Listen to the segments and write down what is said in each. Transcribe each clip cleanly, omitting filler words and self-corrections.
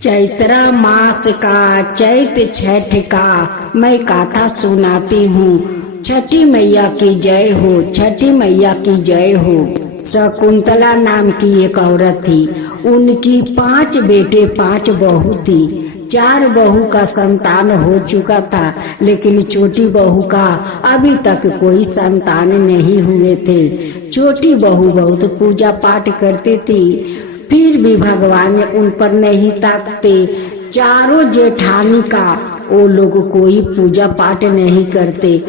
चैत्रा मास का चैत छठ का मैं गाथा सुनाती हूँ। छठी मैया की जय हो, छठी मैया की जय हो। शकुंतला नाम की एक औरत थी। उनकी 5 बेटे 5 बहू थी। 4 बहू का संतान हो चुका था, लेकिन छोटी बहू का अभी तक कोई संतान नहीं हुए थे। छोटी बहू बहुत पूजा पाठ करती थी, फिर भी भगवान उन पर नहीं ताकते। चारों जेठानी का वो लोग कोई पूजा पाठ नहीं करते।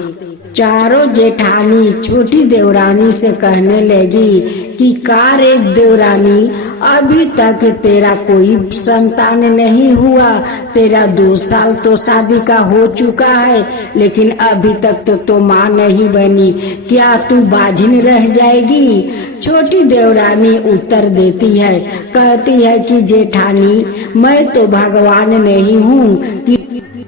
चारों जेठानी छोटी देवरानी से कहने लगी कि का रे देवरानी, अभी तक तेरा कोई संतान नहीं हुआ। तेरा 2 साल तो शादी का हो चुका है, लेकिन अभी तक तो माँ नहीं बनी। क्या तू बाझिन रह जाएगी? छोटी देवरानी उत्तर देती है, कहती है कि जेठानी, मैं तो भगवान नहीं हूँ कि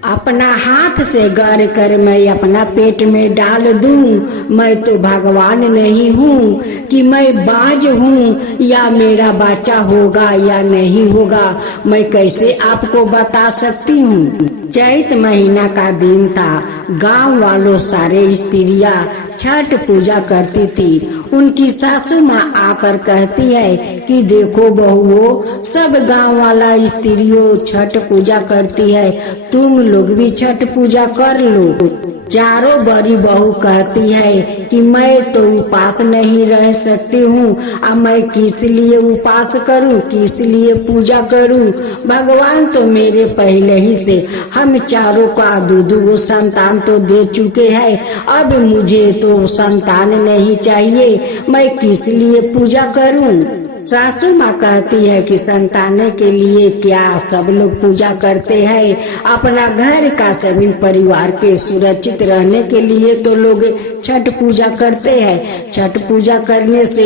अपना हाथ से गाड़ कर मैं अपना पेट में डाल दूं। मैं तो भगवान नहीं हूँ कि मैं बाज हूँ या मेरा बच्चा होगा या नहीं होगा। मैं कैसे आपको बता सकती हूँ। चैत महीना का दिन था। गांव वालों सारे स्त्रियां छठ पूजा करती थी। उनकी सासू माँ आकर कहती है कि देखो बहुओं, सब गांव वाला स्त्रियों छठ पूजा करती है, तुम लोग भी छठ पूजा कर लो। चारों बड़ी बहू कहती है कि मैं तो उपास नहीं रह सकती हूँ। अब मैं किस लिए उपास करूँ, किस लिए पूजा करूँ? भगवान तो मेरे पहले ही से हम चारों का 2 संतान तो दे चुके हैं। अब मुझे तो संतान नहीं चाहिए, मैं किस लिए पूजा करूँ? सासू माँ कहती है कि संतान के लिए क्या सब लोग पूजा करते हैं, अपना घर का सभी परिवार के सुरक्षित रहने के लिए तो लोग छठ पूजा करते हैं। छठ पूजा करने से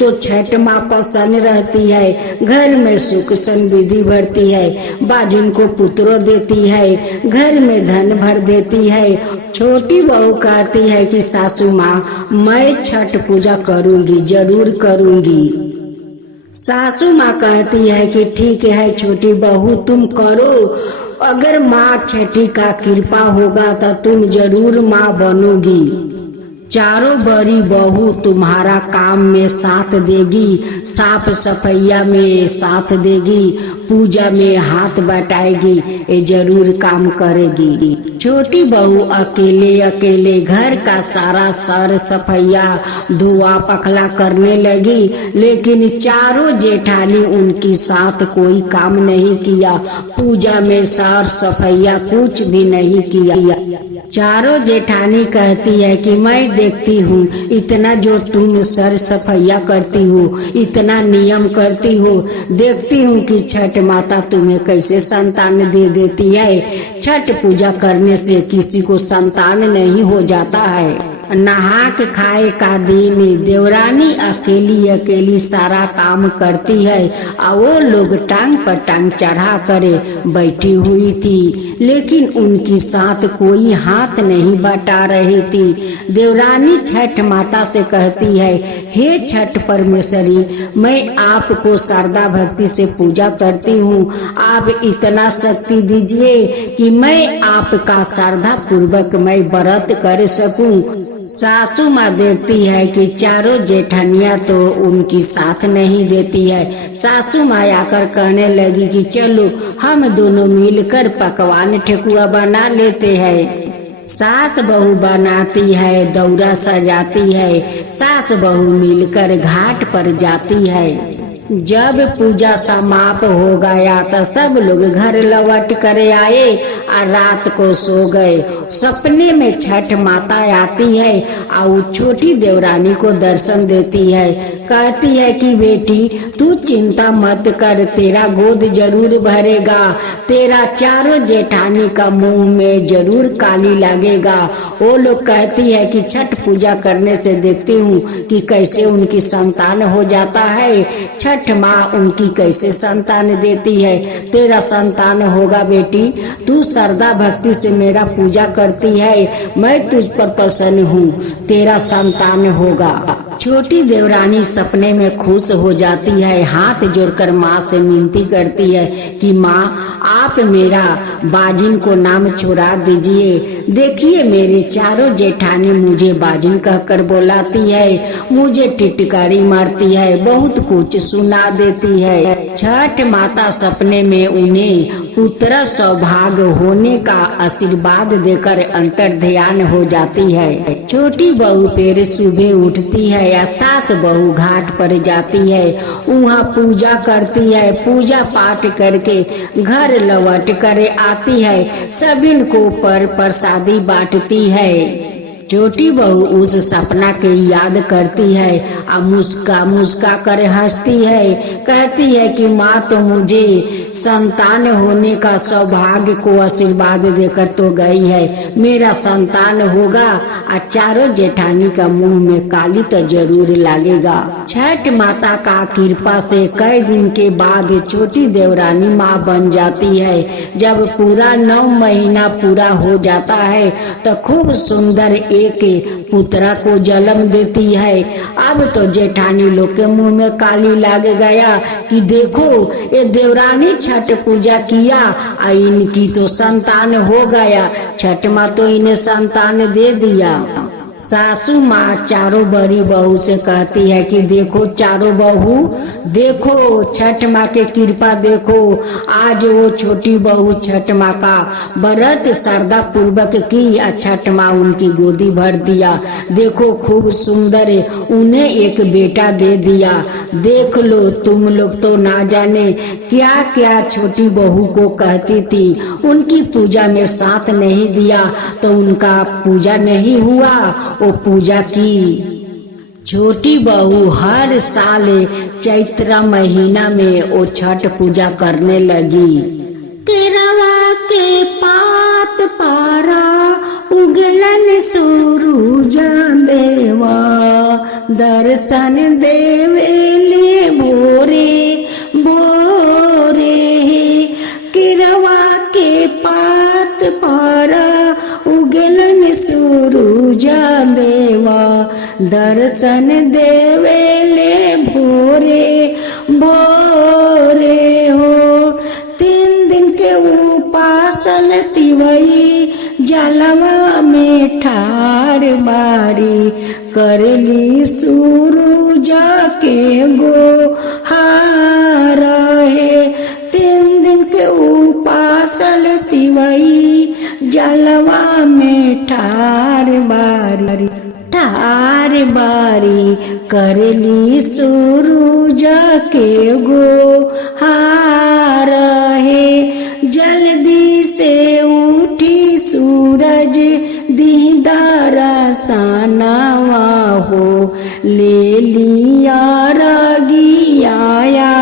तो छठ माँ प्रसन्न रहती है, घर में सुख समृद्धि भरती है, बाजिन को पुत्र देती है, घर में धन भर देती है। छोटी बहू कहती है कि सासू माँ, मैं छठ पूजा करूँगी, जरूर करूँगी। सासू माँ कहती है कि ठीक है छोटी बहू, तुम करो। अगर माँ छठी का कृपा होगा तो तुम जरूर माँ बनोगी। चारों बड़ी बहू तुम्हारा काम में साथ देगी, साफ सफैया में साथ देगी, पूजा में हाथ बटाएगी, ये जरूर काम करेगी। छोटी बहू अकेले अकेले घर का सारा सर सफैया धुआ पखला करने लगी, लेकिन चारों जेठानी उनकी साथ कोई काम नहीं किया। पूजा में सर सफैया कुछ भी नहीं किया। चारों जेठानी कहती है कि मैं देखती हूँ इतना जो तुम सर सफैया करती हो, इतना नियम करती हो, देखती हूँ कि छठ माता तुम्हें कैसे संतान दे देती है। छठ पूजा करने से किसी को संतान नहीं हो जाता है। नहा के खाए का दिन देवरानी अकेली अकेली सारा काम करती है, और वो लोग टांग पर टांग चढ़ा करे बैठी हुई थी, लेकिन उनकी साथ कोई हाथ नहीं बटा रही थी। देवरानी छठ माता से कहती है, हे छठ परमेश्वरी, मैं आपको श्रद्धा भक्ति से पूजा करती हूँ, आप इतना शक्ति दीजिए कि मैं आपका श्रद्धा पूर्वक मैं व्रत कर सकूं। सासू माँ देखती है कि चारों जेठानियाँ तो उनकी साथ नहीं देती है। सासू माँ आकर कहने लगी कि चलो हम दोनों मिलकर पकवान ठेकुआ बना लेते हैं। सास बहू बनाती है, दौरा सजाती है, सास बहू मिलकर घाट पर जाती है। जब पूजा समाप्त हो गया तो सब लोग घर लौट कर आए और रात को सो गए। सपने में छठ माता आती है और छोटी देवरानी को दर्शन देती है। कहती है कि बेटी, तू चिंता मत कर, तेरा गोद जरूर भरेगा, तेरा चारों जेठानी का मुंह में जरूर काली लगेगा। वो लोग कहती है कि छठ पूजा करने से देखती हूँ कि कैसे उनकी संतान हो जाता है। छठ माँ उनकी कैसे संतान देती है। तेरा संतान होगा बेटी, तू श्रद्धा भक्ति से मेरा पूजा करती है, मैं तुझ पर प्रसन्न हूँ, तेरा संतान होगा। छोटी देवरानी सपने में खुश हो जाती है, हाथ जोड़कर माँ से विनती करती है कि माँ आप मेरा बाजिन को नाम छुड़ा दीजिए। देखिए मेरे चारों जेठानी मुझे बाजिन कहकर बुलाती है, मुझे टिटकारी मारती है, बहुत कुछ सुना देती है। छठ माता सपने में उन्हें पुत्र सौभाग्य होने का आशीर्वाद देकर अंतर ध्यान हो जाती है। छोटी बहू फिर सुबह उठती है या सास बहू घाट पर जाती है, वहाँ पूजा करती है, पूजा पाठ करके घर लौट कर आती है, सभी को प्रसादी बांटती है। छोटी बहू उस सपना के याद करती है और मुस्का कर हंसती है, कहती है कि माँ तो मुझे संतान होने का सौभाग्य को आशीर्वाद देकर तो गई है, मेरा संतान होगा और चारों जेठानी का मुंह में काली तो जरूर लगेगा। छठ माता का कृपा से कई दिन के बाद छोटी देवरानी माँ बन जाती है। जब पूरा 9 महीना पूरा हो जाता है तो खूब सुंदर एक पुत्रा को जन्म देती है। अब तो जेठानी लोग के मुंह में काली लाग गया कि देखो ये देवरानी छठ पूजा किया और इनकी तो संतान हो गया, छठ माँ तो इन्हें संतान दे दिया। सासू माँ चारों बड़ी बहू से कहती है कि देखो चारों बहू, देखो छठ माँ के कृपा देखो, आज वो छोटी बहू छठ माँ का व्रत श्रद्धा पूर्वक की, छठ माँ उनकी गोदी भर दिया, देखो खूब सुंदर उन्हें एक बेटा दे दिया। देख लो तुम लोग तो ना जाने क्या क्या छोटी बहू को कहती थी, उनकी पूजा में साथ नहीं दिया तो उनका पूजा नहीं हुआ, वो पूजा की। छोटी बहू हर साल चैत्र महीना में वो छठ पूजा करने लगी। केरवा के पात पारा उगलन सूरज देवा, दर्शन देवेले भोरे भोरे। केरवा के पात पारा उगलन सूरज देवा, दर्शन देवेले भोरे भोरे हो। 3 दिन के उपासन तिवई जलवा में ठार बारी, करली सूरज के गो हार है। 3 दिन के उपासन तिवई जलवा में ठार बारी, करली सूरज के गो हार है। जल्दी से उठी सूरज दीदार सनावा हो, ले लिया रगियाया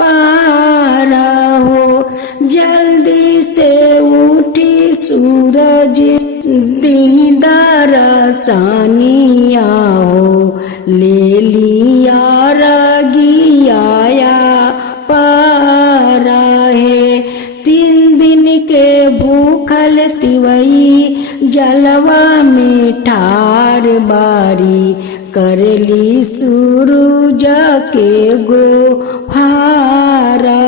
पारा हो। जल्दी से उठी सूरज दीदार सानिया हो, ले लिया रगियाया पारा है। 3 दिन के भूखल तिवई जलवा में ठार बारी, करली सूरज के गो हारा